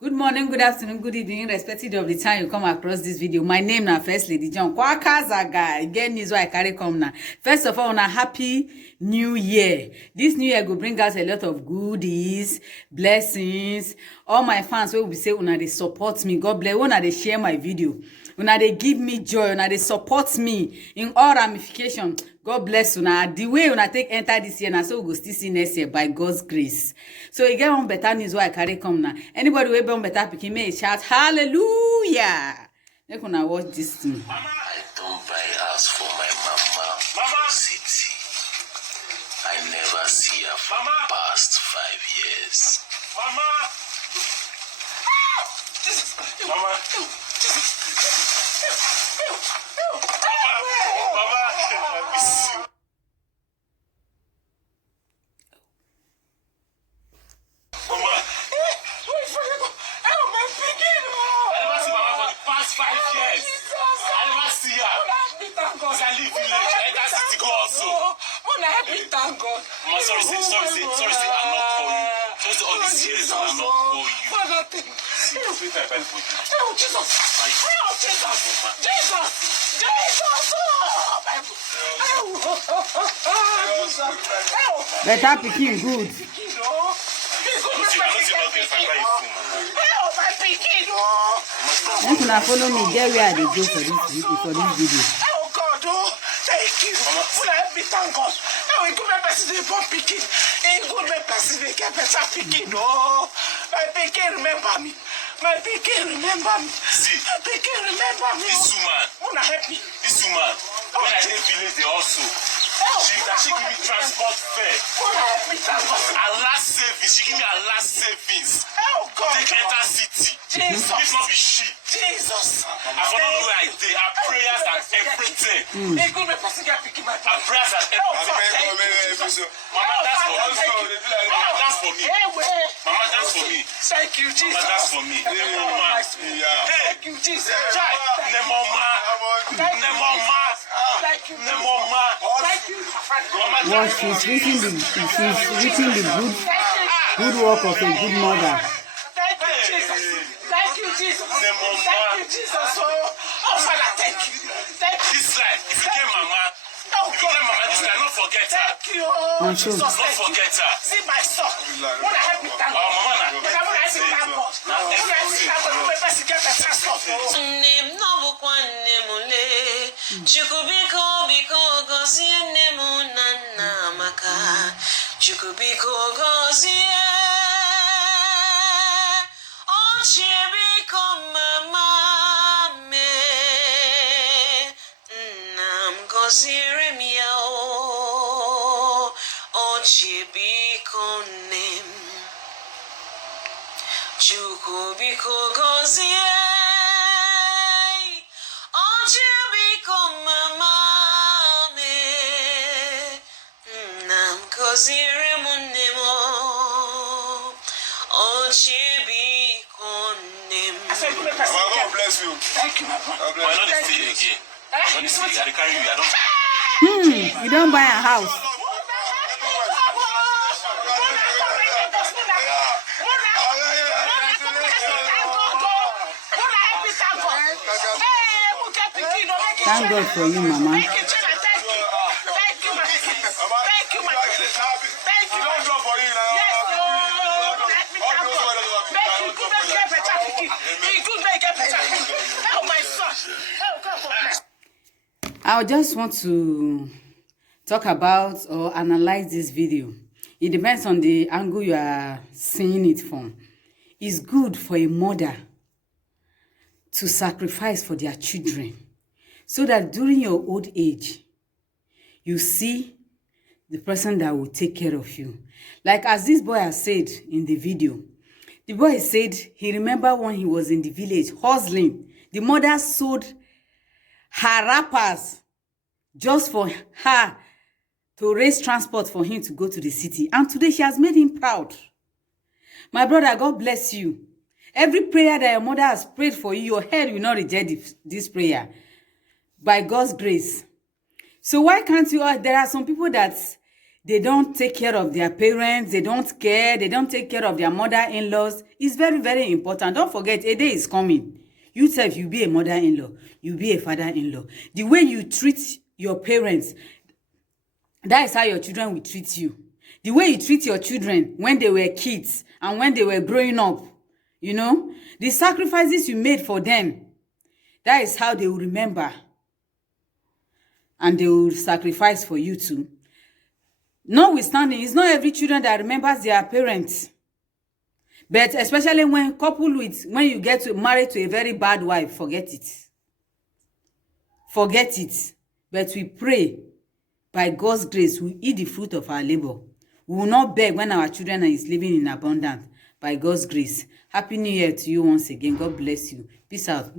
Good morning, good afternoon, good evening, respective of the time you come across this video. My name na First Lady John. Kwakazaga. Again, is why I carry come now. First of all, a happy new year. This new year will bring us a lot of goodies, blessings. All my fans will be say, una they support me. God bless. Una they share my video. Una they give me joy. Una they support me in all ramifications. God bless una. The way una take enter this year, na so we go still see next year by God's grace. So you get one better news why I carry come now. Anybody wey born better pikin may shout hallelujah. Make una watch this thing. Mama, I don't buy house for my mama. City. I never see her for past 5 years. Mama. I miss you. Mama. I never see Mama for the past 5 years. I never see her. Because I live village. Enter city go also. Mama, sorry, say I'm not for you. Just all these years I'm not for you. See, sweet I fight for you. Jesus! Better pikin good. Make una follow me get where I dey go for this video. Oh God, thank you. Help me, thank God. Now we good person dey born pikin. In good person dey get better pikin. Oh, my pikin remember me. My pikin remember me. See, my pikin remember me. This woman. Wanna help me? This woman. When I dey village, they also. She give me transport fare. Wanna help me, thank God. Her last savings. She give me her last savings. Oh God. Take enter city. Jesus. If not be she. Jesus. I for know where I dey. Her prayers and everything. Hey, good person get pikin my Her prayers and everything. Mama, dance for me. Mama, dance for me. Mama, dance for me. Thank you, Jesus. Mama, dance for me. Thank you, Jesus. Chai, Nemoma. Nemoma. Thank you. Nemoma. Thank you. Mama, Well, dance for me. she's reaching the good work of a good mother. Thank you, Jesus. Thank you, Jesus. Thank you, Jesus. Oh, Father, thank you. Thank you. This life, if you get Mama, if you get Mama, this life, not forget her. Thank you. Oh, Jesus. Not Thank you. forget her. See my son. Wanna help me thank God? Mama, Wanna help me thank God? Wanna help me thank God? You may best get better stuff. Nnem no bụkwa nne m lee Chukwu biko gọzie nne m na nna Amaka Chukwu biko gọzie ochie biko mama mee nna m gọziere m ya o ochie biko nne m Chukwu biko gọzie ochie biko mama mee nna m gọziere m nne m ochie biko nne m. God bless you. Thank you, my brother. I know they stay again. I know they stay. I dey carry you. I don't. You don't buy a house. Thank God for you, Mama. Thank you, China. Thank you. Thank you, my sister. Thank you, my sister. Thank you, my sister. Yes, Lord. Let me thank God. Make you good, make you get better pikin. Make you good, make you get better pikin. Help my son. Help God for me. I just want to talk about or analyze this video. It depends on the angle you are seeing it from. It's good for a mother to sacrifice for their children so that during your old age, you see the person that will take care of you. Like as this boy has said in the video, the boy said he remember when he was in the village hustling. The mother sold her wrappers just for her to raise transport for him to go to the city. And today she has made him proud. My brother, God bless you. Every prayer that your mother has prayed for you, your head will not reject this prayer by God's grace. So why can't you? There are some people that they don't take care of their parents, they don't care, they don't take care of their mother-in-laws. It's very, very important. Don't forget, a day is coming. You self, you be a mother-in-law, you be a father-in-law. The way you treat your parents, that is how your children will treat you. The way you treat your children when they were kids and when they were growing up, you know, the sacrifices you made for them, that is how they will remember. And they will sacrifice for you too. Notwithstanding, it's not every children that remembers their parents. But especially when coupled with, when you get married to a very bad wife, forget it. Forget it. But we pray, by God's grace, we eat the fruit of our labor. We will not beg when our children are living in abundance. By God's grace. Happy New Year to you once again. God bless you. Peace out.